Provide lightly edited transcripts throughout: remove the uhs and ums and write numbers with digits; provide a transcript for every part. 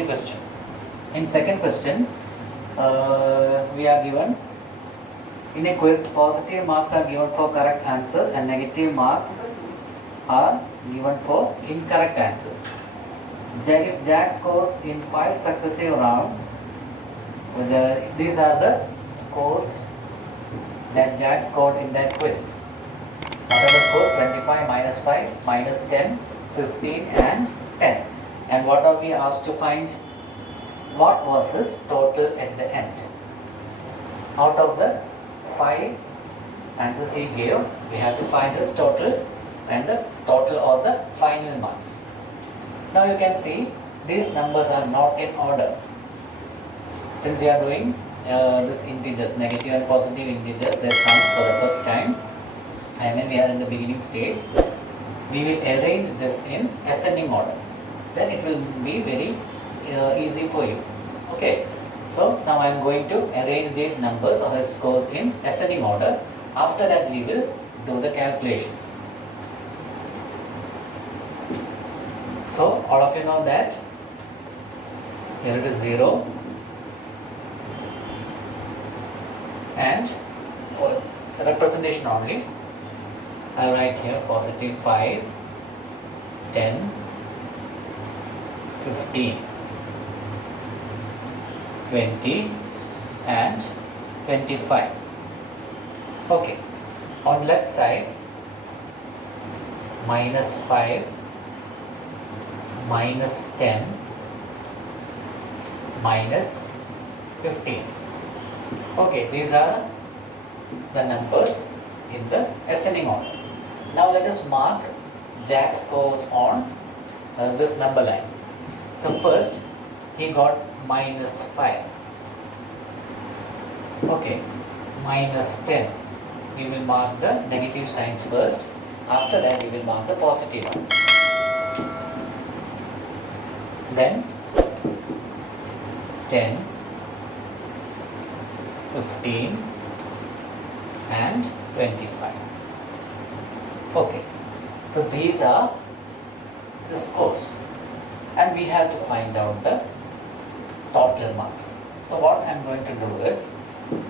second question. In second question, we are given, in a quiz, positive marks are given for correct answers and negative marks are given for incorrect answers. If Jack scores in 5 successive rounds, these are the scores that Jack got in that quiz. What are the scores? 25, minus 5, minus 10, 15 and 10. And what are we asked to find? What was his total at the end? Out of the 5 answers he gave, we have to find his total and the total or the final marks. Now you can see these numbers are not in order. Since we are doing this integers, negative and positive integers, their sums for the first time, and when we are in the beginning stage, we will arrange this in ascending order. Then it will be very easy for you. Okay, so now I am going to arrange these numbers or his scores in ascending order. After that we will do the calculations. So all of you know that here it is 0 and for representation only I write here positive 5, 10, 15, 20 and 25. Okay, on left side minus 5, minus 10, minus 15. Okay, these are the numbers in the ascending order. Now let us mark Jack's scores on this number line. So first he got minus 5. Okay, minus 10. We will mark the negative signs first. After that we will mark the positive ones. Then 10, 15 and 25. Okay, so these are the scores and we have to find out the total marks. So what I am going to do is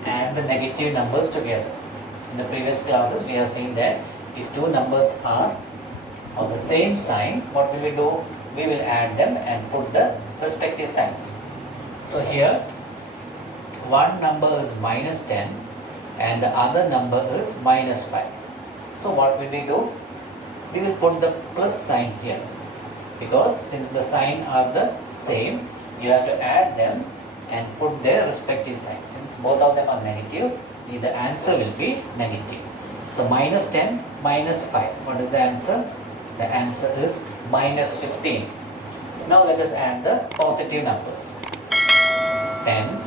add the negative numbers together. In the previous classes we have seen that if two numbers are of the same sign, what will we do? We will add them and put the respective signs. So here one number is minus 10 and the other number is minus 5. So what will we do? We will put the plus sign here, because since the sign are the same, you have to add them and put their respective signs. Since both of them are negative, the answer will be negative. So minus 10, minus 5. What is the answer? The answer is minus 15. Now let us add the positive numbers. 10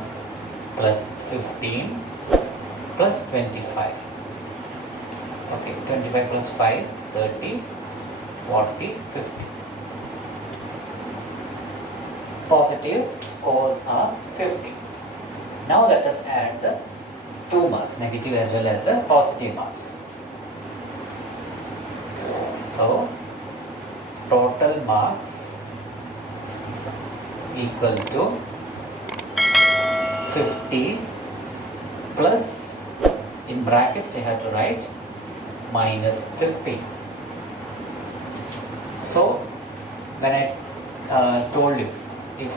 plus 15 plus 25. Okay, 25 plus 5 is 30, 40, 50. Positive scores are 50. Now let us add the two marks, negative as well as the positive marks. So total marks equal to 50 plus, in brackets you have to write, minus 50. So when I told you, if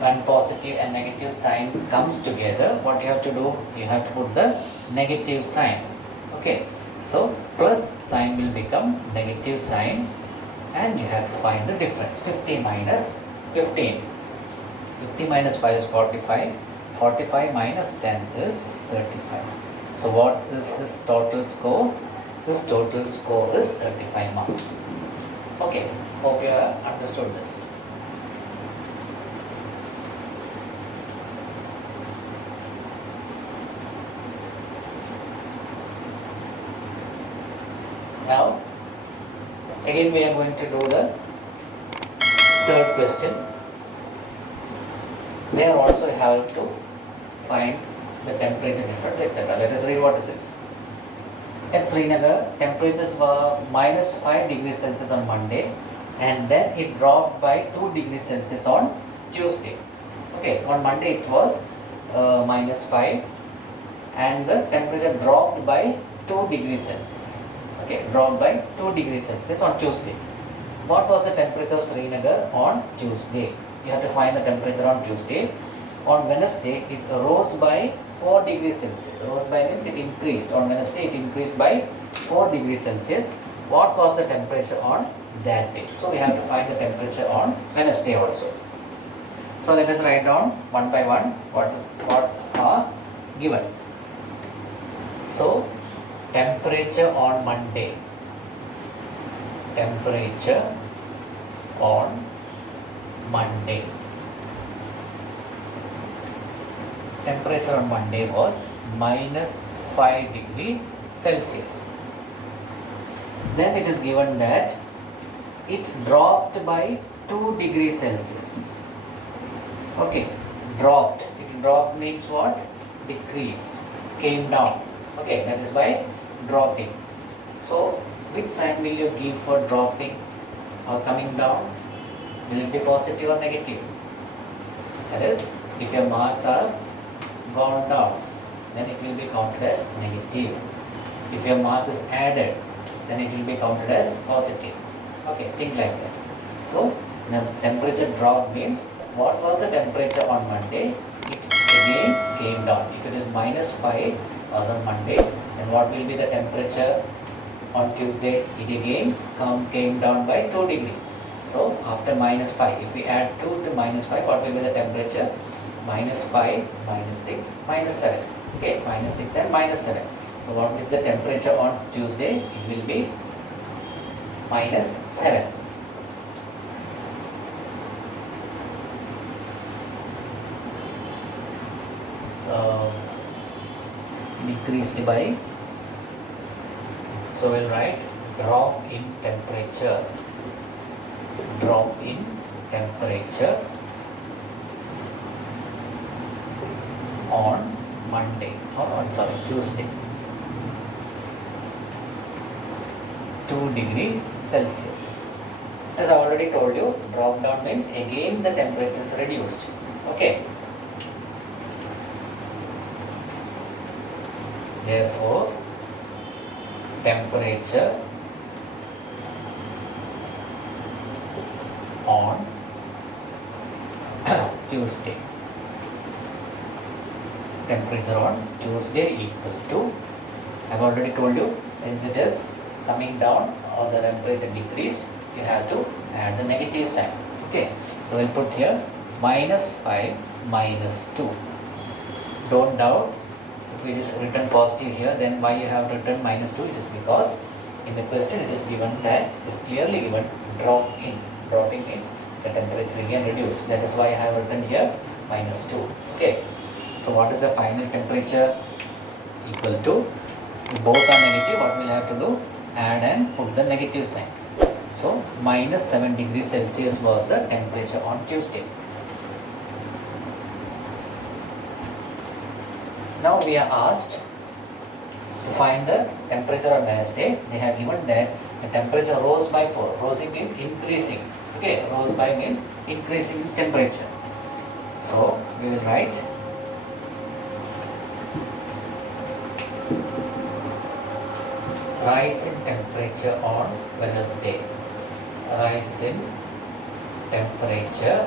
one positive and negative sign comes together, what you have to do? You have to put the negative sign. Okay, so plus sign will become negative sign and you have to find the difference. 50 minus 15. 50 minus 5 is 45. 45 minus 10 is 35. So what is his total score? His total score is 35 marks. Okay, hope you have understood this. Now, again we are going to do the third question. There also have to find the temperature difference, etc. Let us read what it says. At Srinagar, temperatures were -5 degrees Celsius on Monday and then it dropped by 2 degrees Celsius on Tuesday. Okay, on Monday it was -5 and the temperature dropped by 2 degrees Celsius. Okay, dropped by 2 degrees Celsius on Tuesday. What was the temperature of Srinagar on Tuesday? You have to find the temperature on Tuesday. On Wednesday, it rose by 4 degrees Celsius. Rose by means it increased. On Wednesday, it increased by 4 degrees Celsius. What was the temperature on that day? So we have to find the temperature on Wednesday also. So let us write down one by one what are given. So temperature on Monday. Temperature on Monday. Temperature on Monday was -5 degree Celsius. Then it is given that it dropped by 2 degrees Celsius. Okay, dropped. It dropped means what? Decreased, came down. Okay, that is by dropping. So, which sign will you give for dropping or coming down? Will it be positive or negative? That is, if your marks are gone down, then it will be counted as negative. If your mark is added, then it will be counted as positive. Okay, think like that. So, the temperature drop means what was the temperature on Monday? It again came down. If it is -5 was on Monday, then what will be the temperature on Tuesday? It again came down by 2 degrees. So, after -5, if we add 2 to -5, what will be the temperature? -5, -6, -7. Okay, -6 and -7. So what is the temperature on Tuesday? It will be -7. Decreased by, so we'll write drop in temperature. Drop in temperature on Monday or on Tuesday. 2 degrees Celsius. As I already told you, drop down means again the temperature is reduced. Okay. Therefore, temperature on Tuesday. Temperature on Tuesday equal to, I have already told you, since it is coming down or the temperature decreased, you have to add the negative sign. Okay, so we'll put here -5 -2. Don't doubt if it is written positive here, then why you have written -2? It is because in the question it is given that it is clearly given drop in. Dropping means the temperature again reduced. That is why I have written here -2. Okay, so what is the final temperature? Equal to, both are negative, what we'll have to do? Add and put the negative sign. So -7 degrees Celsius was the temperature on Tuesday. Now we are asked to find the temperature on Wednesday. They have given that the temperature rose by 4. Rosing means increasing. Okay, rose by means increasing temperature. So we will write rise in temperature on Wednesday. Rise in temperature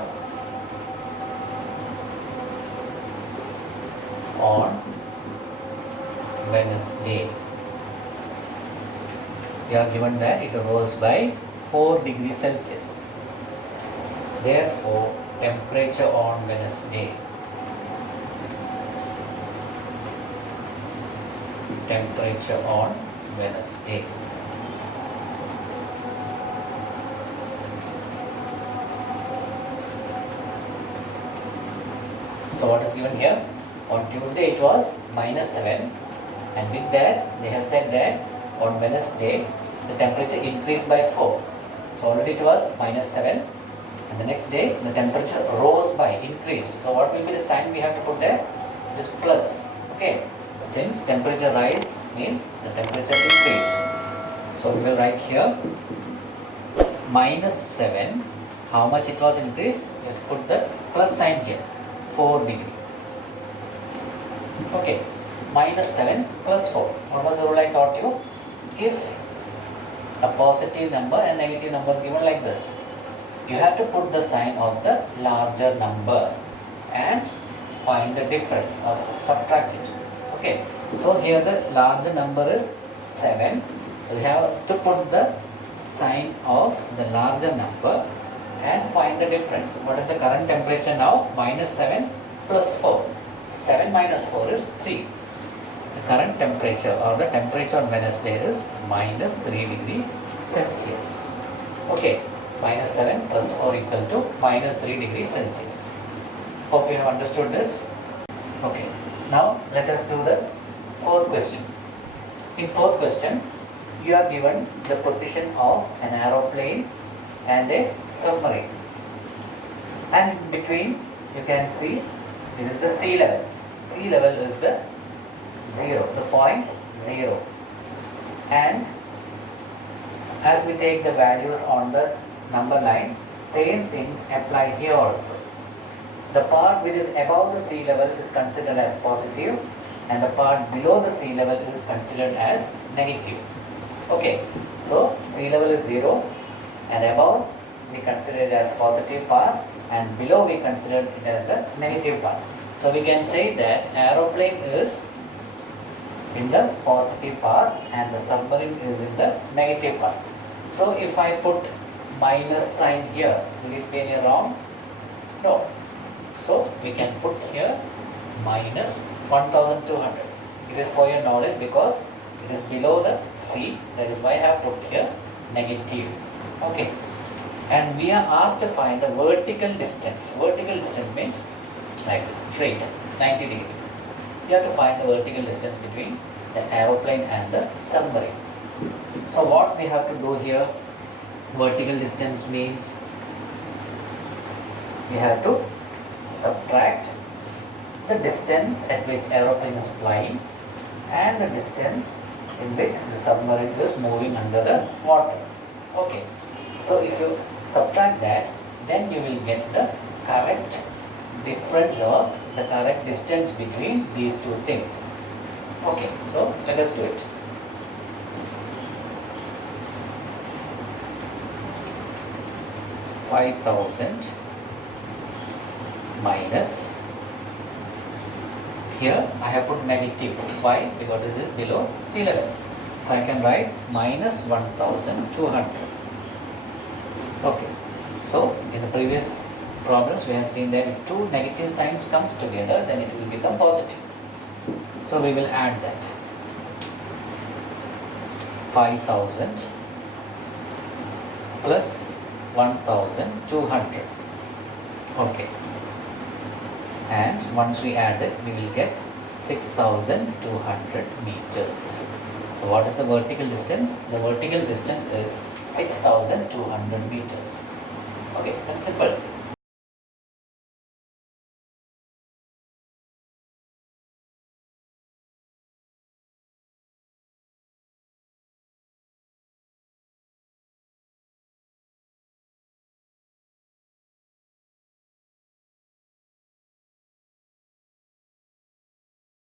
on Wednesday. We are given that it rose by 4 degrees Celsius. Therefore, temperature on Wednesday. Temperature on Wednesday. So what is given here? On Tuesday it was -7, and with that they have said that on Wednesday the temperature increased by 4. So already it was -7, and the next day the temperature rose by, increased. So what will be the sign we have to put there? It is plus. Okay, since temperature rise means the temperature increased. So we will write here -7. How much it was increased? We have to put the plus sign here, 4 degree. Okay, minus 7 plus 4. What was the rule I taught you? If a positive number and negative number is given like this, you have to put the sign of the larger number and find the difference or subtract it. Okay, so here the larger number is 7. So you have to put the sign of the larger number and find the difference. What is the current temperature now? Minus 7 plus 4. So 7 minus 4 is 3. The current temperature or the temperature on Wednesday is minus 3 degree Celsius. Okay, minus 7 plus 4 equal to minus 3 degree Celsius. Hope you have understood this. Okay, now let us do the fourth question. In fourth question, you are given the position of an aeroplane and a submarine. And in between, you can see this is the sea level. Sea level is the 0, the point 0. And as we take the values on the number line, same things apply here also. The part which is above the sea level is considered as positive and the part below the sea level is considered as negative. Okay, so sea level is 0 and above we consider it as positive part and below we consider it as the negative part. So we can say that aeroplane is in the positive part and the submarine is in the negative part. So if I put minus sign here, will it be any wrong? No. So we can put here minus 1200. It is for your knowledge because it is below the sea. That is why I have put here negative. Okay. And we are asked to find the vertical distance. Vertical distance means like this, straight, 90 degree. You have to find the vertical distance between the aeroplane and the submarine. So what we have to do here, vertical distance means we have to subtract the distance at which aeroplane is flying and the distance in which the submarine is moving under the water. Okay, so if you subtract that, then you will get the correct difference or the correct distance between these two things. Okay, so let us do it. $5,000 minus, here I have put negative. Why? Because this is below sea level. So I can write minus 1,200. Okay, so in the previous problems we have seen that if two negative signs comes together, then it will become positive. So we will add that. 5,000 plus 1,200. Okay. And once we add it, we will get 6,200 meters. So what is the vertical distance? The vertical distance is 6,200 meters. Okay, it's simple.